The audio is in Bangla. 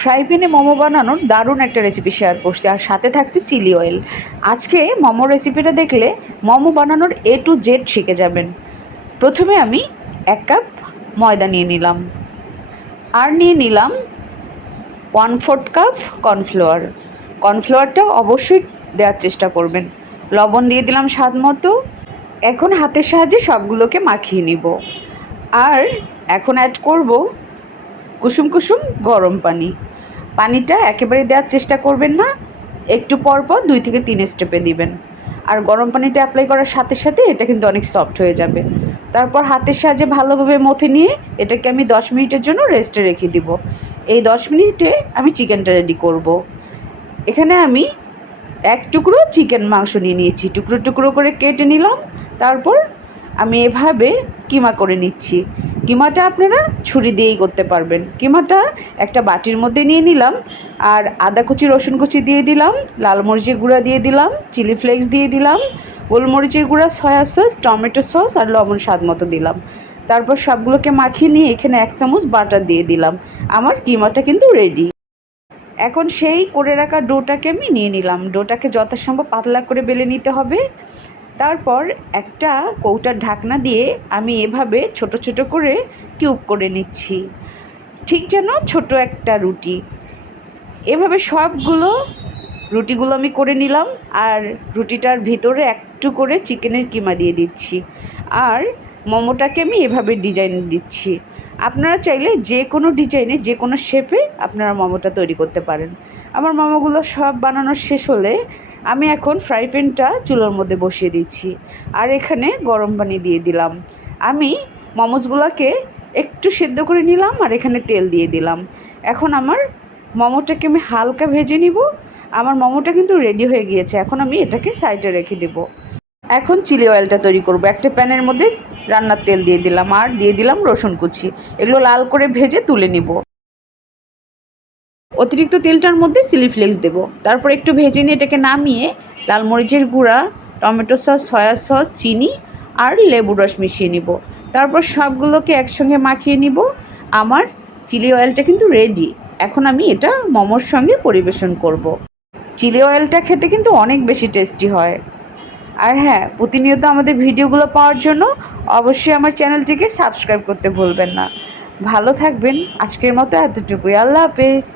ফ্রাই প্যানে মোমো বানানোর দারুণ একটা রেসিপি শেয়ার করছি। আর সাথে থাকছে চিলি অয়েল আজকে মোমো রেসিপিটা দেখলে মোমো বানানোর এ টু জেড শিখে যাবেন। প্রথমে আমি এক কাপ ময়দা নিয়ে নিলাম। আর নিয়ে নিলাম ওয়ান ফোর্থ কাপ কর্নফ্লাওয়ার কর্নফ্লাওয়ারটা অবশ্যই দেওয়ার চেষ্টা করবেন। লবণ দিয়ে দিলাম স্বাদ মতো। এখন হাতের সাহায্যে সবগুলোকে মাখিয়ে নিব। আর এখন অ্যাড করব কুসুম কুসুম গরম পানি। পানিটা একেবারে দেওয়ার চেষ্টা করবেন না। একটু পর পর দুই থেকে তিন স্টেপে দিবেন। আর গরম পানিটা অ্যাপ্লাই করার সাথে সাথে এটা কিন্তু অনেক সফট হয়ে যাবে। তারপর হাতের সাহায্যে ভালোভাবে মথে নিয়ে এটাকে আমি দশ মিনিটের জন্য রেস্টে রেখে দিব। এই দশ মিনিটে আমি চিকেনটা রেডি করব। এখানে আমি এক টুকরো চিকেন মাংস নিয়ে নিয়েছি। টুকরো টুকরো করে কেটে নিলাম। তারপর আমি এভাবে কিমা করে নিচ্ছি। কিমাটা আপনারা ছুরি দিয়েই করতে পারবেন। কিমাটা একটা বাটির মধ্যে নিয়ে নিলাম, আর আদা কুচি, রসুন কুচি দিয়ে দিলাম, লাল মরিচের গুঁড়া দিয়ে দিলাম, চিলি ফ্লেক্স দিয়ে দিলাম, গোলমরিচের গুঁড়া, সয়া সস, টমেটো সস, আর লবণ স্বাদ মতো দিলাম। তারপর সবগুলোকে মাখিয়ে নিয়ে এখানে এক চামচ বাটার দিয়ে দিলাম। আমার কিমাটা কিন্তু রেডি এখন সেই করে রাখা ডোটাকে আমি নিয়ে নিলাম। ডোটাকে যথাসম্ভব পাতলা করে বেলে নিতে হবে। তারপর একটা কৌটার ঢাকনা দিয়ে আমি এভাবে ছোট ছোট করে কিউব করে নিচ্ছি। ঠিক যেন ছোট একটা রুটি। এভাবে সবগুলো রুটিগুলো আমি করে নিলাম আর রুটিটার ভিতরে একটু করে চিকেনের কিমা দিয়ে দিচ্ছি। আর মোমোটাকে আমি এভাবে ডিজাইন দিচ্ছি। আপনারা চাইলে যে কোনো ডিজাইনে, যে কোনো শেপে আপনারা মোমোটা তৈরি করতে পারেন। আমার মোমোগুলো সব বানানো শেষ হলে আমি এখন ফ্রাই প্যানটা চুলোর মধ্যে বসিয়ে দিচ্ছি। আর এখানে গরম পানি দিয়ে দিলাম। আমি মোমোসগুলোকে একটু সেদ্ধ করে নিলাম আর এখানে তেল দিয়ে দিলাম। এখন আমার মোমোটাকে আমি হালকা ভেজে নিব। আমার মোমোটা কিন্তু রেডি হয়ে গিয়েছে। এখন আমি এটাকে সাইডে রেখে দেব। এখন চিলি অয়েলটা তৈরি করব। একটা প্যানের মধ্যে রান্নার তেল দিয়ে দিলাম। আর দিয়ে দিলাম রসুন কুচি। এগুলো লাল করে ভেজে তুলে নিব। অতিরিক্ত তেলটার মধ্যে চিলি ফ্লেক্স দেবো। তারপর একটু ভেজে নিয়ে এটাকে নামিয়ে লাল মরিচের গুঁড়া, টমেটো সস, সয়া সস, চিনি আর লেবু রস মিশিয়ে নিব। তারপর সবগুলোকে একসঙ্গে মাখিয়ে নিব। আমার চিলি অয়েলটা কিন্তু রেডি এখন আমি এটা মোমোর সঙ্গে পরিবেশন করব। চিলি অয়েলটা খেতে কিন্তু অনেক বেশি টেস্টি হয়। আর হ্যাঁ প্রতিনিয়ত আমাদের ভিডিওগুলো পাওয়ার জন্য অবশ্যই আমার চ্যানেলটিকে সাবস্ক্রাইব করতে ভুলবেন না। ভালো থাকবেন। আজকের মতো এতটুকুই। আল্লাহ হাফেজ।